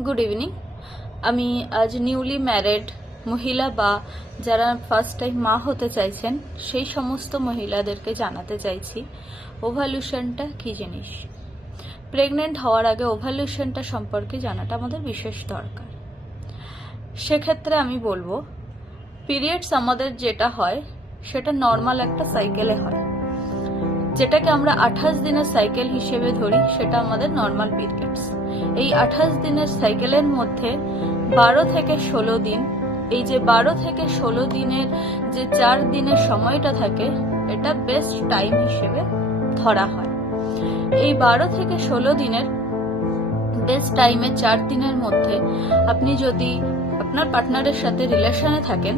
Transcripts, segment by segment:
Good evening. আমি আজ newly married মহিলা বা যারা ফার্স্ট টাইম মা হতে চাইছেন সেই সমস্ত মহিলাদেরকে জানাতে চাইছি ওভালিউশনটা কি জিনিস। প্রেগনেন্ট হওয়ার আগে ওভালিউশনটা সম্পর্কে জানাটা আমাদের বিশেষ দরকার। সেক্ষেত্রে আমি বলবো, পিরিয়ডস আমাদের যেটা হয় সেটা নর্মাল একটা সাইকেলে হয়, যেটাকে আমরা 28 দিনের সাইকেল হিসেবে ধরি, সেটা আমাদের নর্মাল পিরিয়ডস। এই 28 দিনের সাইকেলের মধ্যে 12 থেকে 16 দিন, এই যে 12 থেকে 16 দিনের যে 4 দিনের সময়টা থাকে, এটা বেস্ট টাইম হিসেবে ধরা হয়। এই 12 থেকে 16 দিনের বেস্ট টাইমে 4 দিনের মধ্যে আপনি যদি আপনার পার্টনারের সাথে রিলেশনে থাকেন,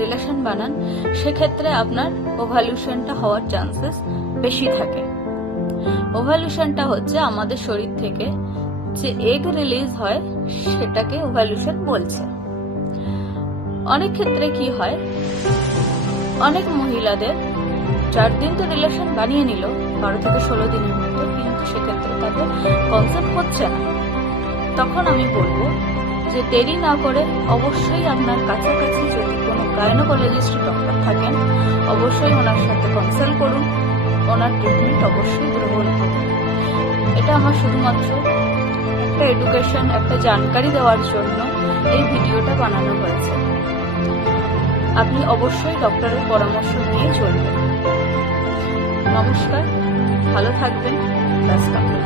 রিলেশন বানান, সেক্ষেত্রে আপনার ওভালিউশনটা হওয়ার চান্সেস বেশি থাকে। ওভালিউশনটা হচ্ছে আমাদের শরীর থেকে যে এগ রিলিজ হয় সেটাকে ওভালিউশন বলছে। অনেক ক্ষেত্রে কি হয়, অনেক মহিলাদের 4 দিন তো রিলেশন বানিয়ে নিল 12 থেকে 16 দিনের মধ্যে, কিন্তু সেক্ষেত্রে তাদের কনসেপ্ট হচ্ছে না। তখন আমি বলবো যে দেরি না করে অবশ্যই আপনার কাছাকাছি যদি কোনো গাইনোকোলজিস্ট ডক্টর থাকেন, অবশ্যই ওনার সাথে কনসাল্ট করুন, ওনার ট্রিটমেন্ট অবশ্যই গ্রহণ করুন। এটা আমার শুধুমাত্র একটা এডুকেশন, একটা জানকারি দেওয়ার জন্য এই ভিডিওটা বানানো হয়েছে। আপনি অবশ্যই ডক্টরের পরামর্শ নিয়ে চলবেন। নমস্কার, ভালো থাকবেন, ব্যস্ত থাকবেন।